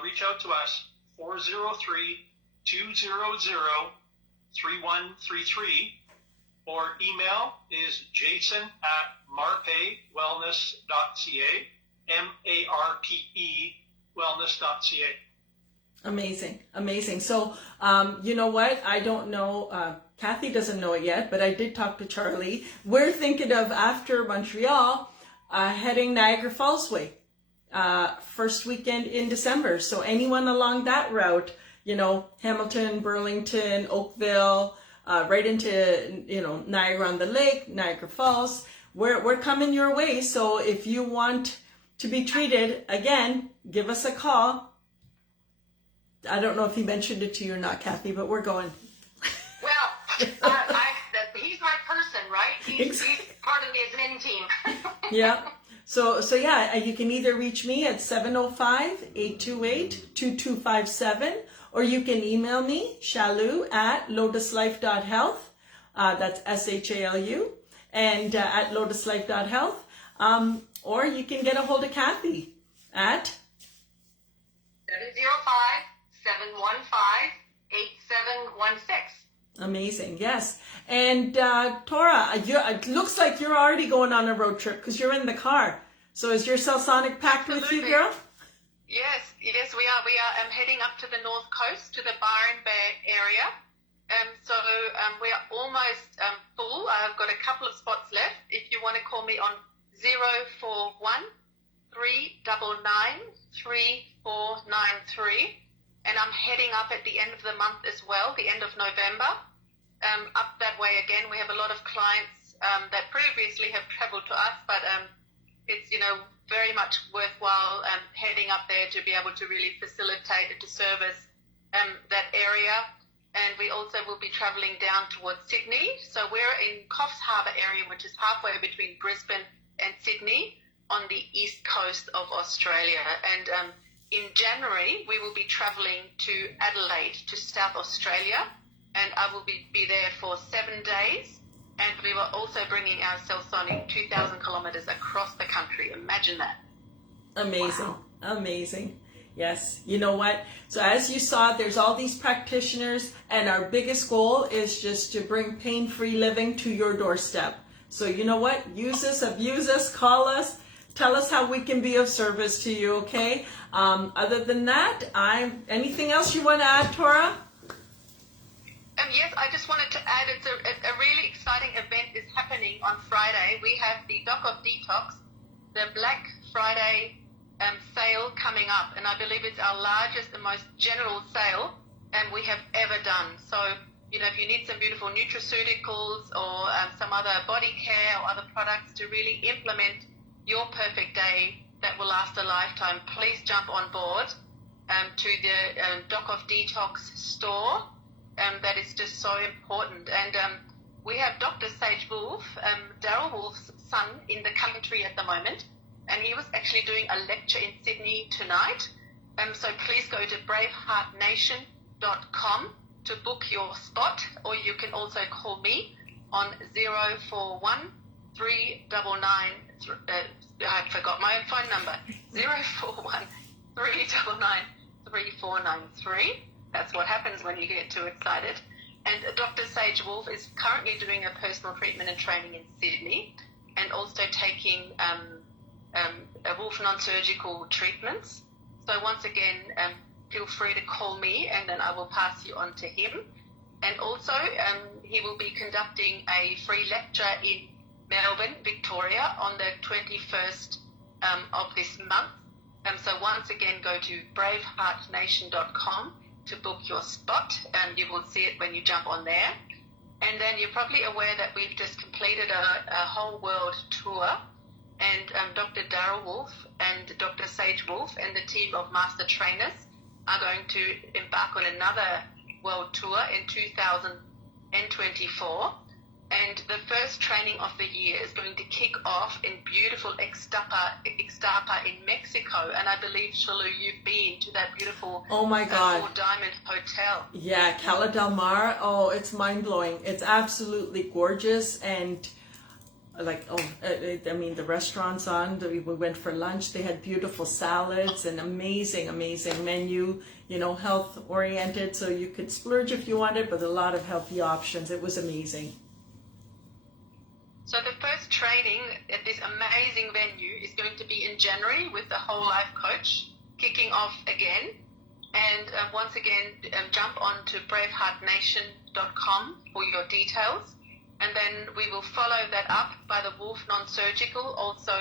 Reach out to us, 403-200-3133, or email is jason@marpewellness.ca, MARPE wellness.ca. amazing. So, you know what? I don't know. Kathy doesn't know it yet, but I did talk to Charlie. We're thinking of, after Montreal, heading Niagara Falls way, first weekend in December. So anyone along that route, you know, Hamilton, Burlington, Oakville, right into, you know, Niagara on the Lake, Niagara Falls, we're coming your way. So if you want to be treated, again, give us a call. I don't know if he mentioned it to you or not, Kathy, but we're going. Well, he's my person, right? He's part of the admin team. Yeah. So yeah, you can either reach me at 705-828-2257, or you can email me, shalu@lotuslife.health. That's SHALU, and at lotuslife.health. Or you can get a hold of Kathy at 705-715-8716. Amazing, yes. And Tora, it looks like you're already going on a road trip because you're in the car. So is your Cellsonic packed with you, Absolutely. girl? Yes, we are. We are heading up to the north coast, to the Byron Bay area. So we are almost full. I've got a couple of spots left. If you want to call me on 041-399-3493. And I'm heading up at the end of the month as well, the end of November. Up that way again. We have a lot of clients that previously have traveled to us, but it's, you know, very much worthwhile heading up there to be able to really facilitate and to service that area. And we also will be traveling down towards Sydney. So we're in Coffs Harbour area, which is halfway between Brisbane and Sydney on the east coast of Australia. And in January, we will be traveling to Adelaide, to South Australia, and I will be there for 7 days. And we were also bringing our Cellsonic 2,000 kilometers across the country. Imagine that. Amazing. Wow. Amazing. Yes. You know what? So as you saw, there's all these practitioners, and our biggest goal is just to bring pain-free living to your doorstep. So you know what? Use us, abuse us, call us, tell us how we can be of service to you, okay? Other than that, anything else you want to add, Tora? Yes, I just wanted to add, it's a really exciting event is happening on Friday. We have the Doc of Detox, the Black Friday sale coming up, and I believe it's our largest and most general sale we have ever done. So, you know, if you need some beautiful nutraceuticals or some other body care or other products to really implement your perfect day that will last a lifetime, please jump on board. to the Doc of Detox store. That is just so important. And we have Dr. Sage Wolf, Daryl Wolf's son, in the country at the moment, and he was actually doing a lecture in Sydney tonight. So please go to braveheartnation.com to book your spot, or you can also call me on 041 399. I forgot my own phone number. 041 399 3493. That's what happens when you get too excited. And Dr. Sage Wolf is currently doing a personal treatment and training in Sydney, and also taking Wolf non-surgical treatments. So once again, feel free to call me, and then I will pass you on to him. And also, he will be conducting a free lecture in Melbourne, Victoria, on the 21st of this month. So once again, go to braveheartnation.com to book your spot, and you will see it when you jump on there. And then you're probably aware that we've just completed a whole world tour, and Dr. Daryl Wolf and Dr. Sage Wolf and the team of master trainers are going to embark on another world tour in 2024. And the first training of the year is going to kick off in beautiful Ixtapa in Mexico. And I believe, Shalu, you've been to that beautiful Oh my God. Four Diamond Hotel. Yeah, Cala del Mar. Oh, it's mind-blowing. It's absolutely gorgeous. And like, I mean, the restaurants we went for lunch. They had beautiful salads and amazing menu, health-oriented. So you could splurge if you wanted, but a lot of healthy options. It was amazing. So the first training at this amazing venue is going to be in January with the Whole Life Coach, kicking off again. And once again, jump on to braveheartnation.com for your details. And then we will follow that up by the Wolf Non-Surgical, also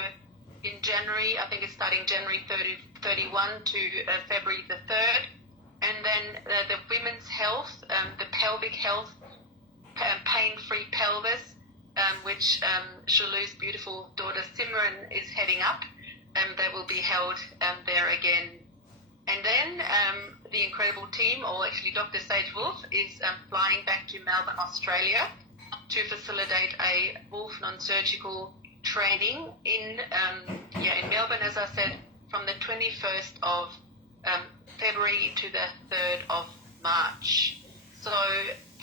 in January. I think it's starting January 31 to February the 3rd. And then the women's health, the pelvic health, pain-free pelvis, which Shalu's beautiful daughter Simran is heading up. That will be held there again. And then the incredible team, or actually Dr. Sage Wolf, is flying back to Melbourne, Australia, to facilitate a Wolf non-surgical training in Melbourne, as I said, from the 21st of February to the 3rd of March. So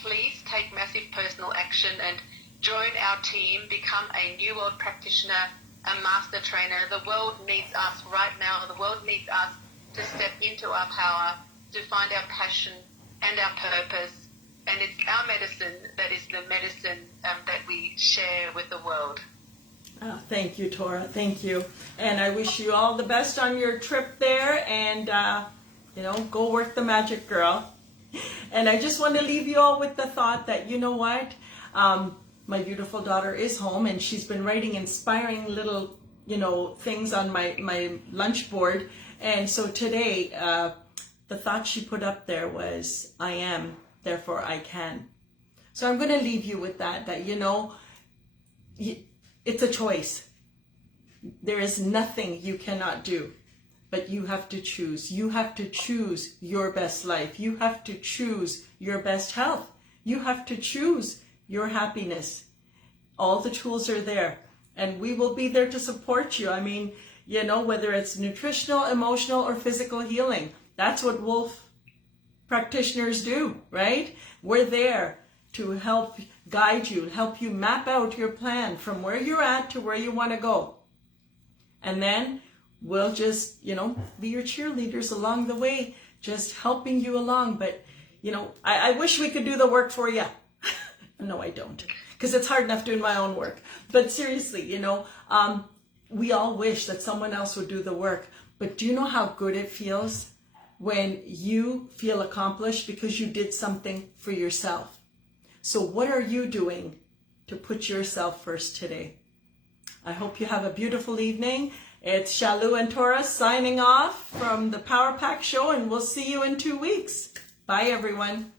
please take massive personal action and join our team, become a New World practitioner, a master trainer. The world needs us right now. The world needs us to step into our power, to find our passion and our purpose. And it's our medicine that is the medicine that we share with the world. Oh, thank you, Tora. Thank you. And I wish you all the best on your trip there, and, go work the magic, girl. And I just want to leave you all with the thought that, you know what? My beautiful daughter is home, and she's been writing inspiring little, things on my lunch board. And so today, the thought she put up there was, I am, therefore I can. So I'm going to leave you with that it's a choice. There is nothing you cannot do, but you have to choose. You have to choose your best life. You have to choose your best health. You have to choose your happiness. All the tools are there, and we will be there to support you. I mean, whether it's nutritional, emotional, or physical healing, that's what Wolf practitioners do, right? We're there to help guide you, help you map out your plan from where you're at to where you want to go. And then we'll just, be your cheerleaders along the way, just helping you along. But, I wish we could do the work for you. No, I don't, because it's hard enough doing my own work. But seriously, we all wish that someone else would do the work. But do you know how good it feels when you feel accomplished because you did something for yourself? So what are you doing to put yourself first today? I hope you have a beautiful evening. It's Shalu and Tora signing off from the Power Pack Show, and we'll see you in 2 weeks. Bye, everyone.